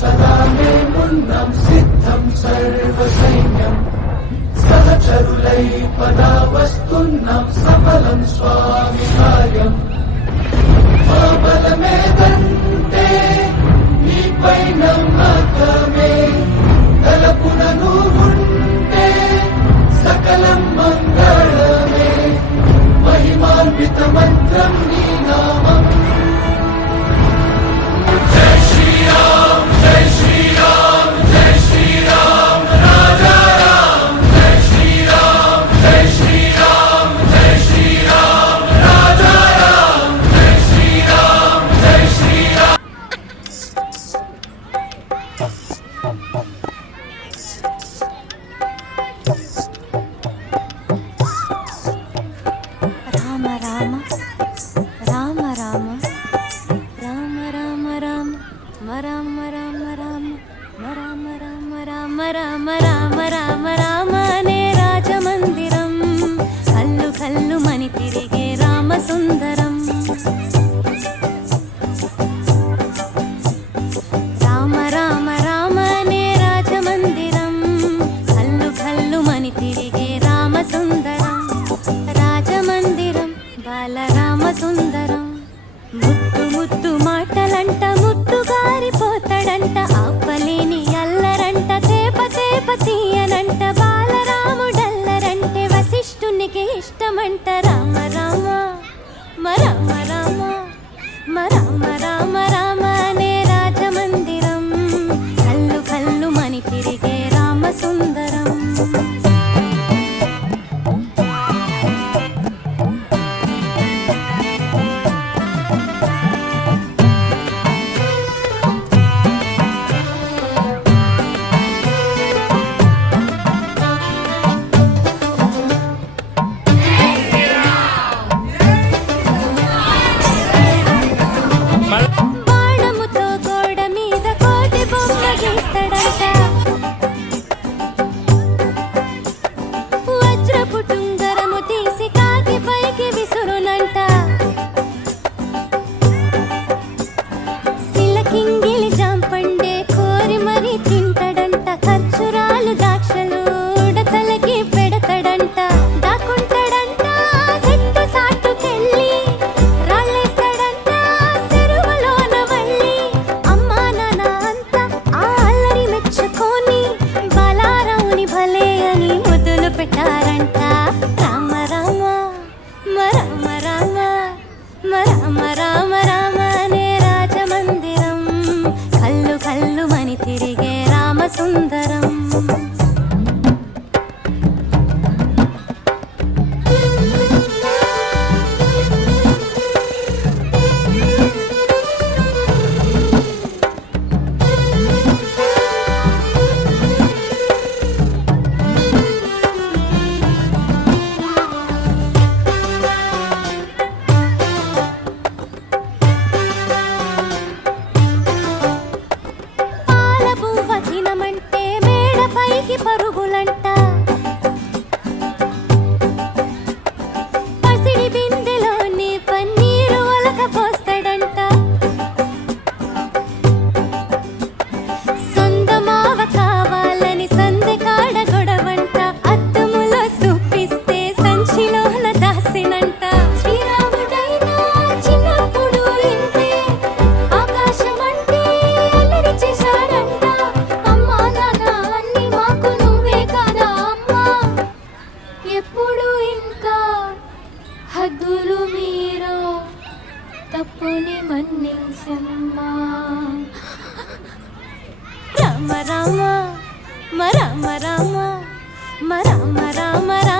सदा मे मुन्नं सिद्धं सर्वसैन्यं सहचरुलै पदावस्तुन्नं सफलं स्वामि कार्यम् మా బలమేదంటే నీపై నమ్మకమే తలపున నువ్వుంటే సకలం మంగళమే మహిమాన్విత మంత్రం నీ నామం జై శ్రీరామ్ జై శ్రీరామ్ జై శ్రీరామ్ రాజా రామ్ జై శ్రీరామ్ జై శ్రీరామ్ జై శ్రీరామ్ రాజా రామ్ జై శ్రీరామ్ జై శ్రీరామ్ రామ రామ రామ రామ రామ రామ రామ రామ రామ రామ రామ రామ రామ రామ రామ అనే రాజమందిరం కల్లు కల్లు మని తిరిగే రామ సుందరం రామ రామ రామ అనే రాజమందిరం కల్లు కల్లు మని తిరిగే రామ సుందరం రాజమందిరం బాలరామ సుందరం ముద్దు ముద్దు మాటలంట ముద్దు గారిపోతాడంట ఆపలేని అల్లరంట తేప తేప తీయనంట బాలరాముడల్లరంటే వశిష్ఠునికి ఇష్టమంట రామ రామ రామ రామ రామ రామ రామ అనే రాజమందిరం కల్లు కల్లు మని తిరిగే రామ సుందరం బాణముతో గోడ మీద కోటి బొమ్మ గీస్తాడంట వజ్రపు టుంగరము తీసి కాకి పైకి విసురునంట సిలకింగిలి జాంపండే కోరి మరి తింటడంట ఖర్చురాలు దాక్షలు ఉడతలకి పెడతాడంట దాక్కుంటాడంట చెట్టు సాటుకెళ్ళి రాళ్ళేస్తాడంట చెరువులోన మళ్ళీ అమ్మా నాన్న అంతా ఆ అల్లరి మెచ్చుకొని బలారావుని భలే అని ముద్దులు పెట్టారంట రామ రామ రామ రామ రామ రామ రామ అనే రాజమందిరం కల్లు కల్లు మని తిరిగే రామ సుందరం పాల పువ్వ తినమంటే మేడ పైకి పరుగులంట పసిడి బిందెలోని పన్నీరు ఒలక పోస్తాడంట సొందమావ కావాలని సందె కాడ గొడవంట అద్దములో చూపిస్తే సంచిలోన దాసినంట శ్రీరాముడైనా చిన్నప్పుడు ఇంతే ఆకాశమంటే అల్లరి చేశాడంట అమ్మా నాన్న అన్ని మాకు నువ్వే కదా అమ్మా ఎప్పుడు ఇంకా హద్దులు మీరు తప్పుని మన్నించమ్మా రామ రామ రామ రామ రామ రామ రామ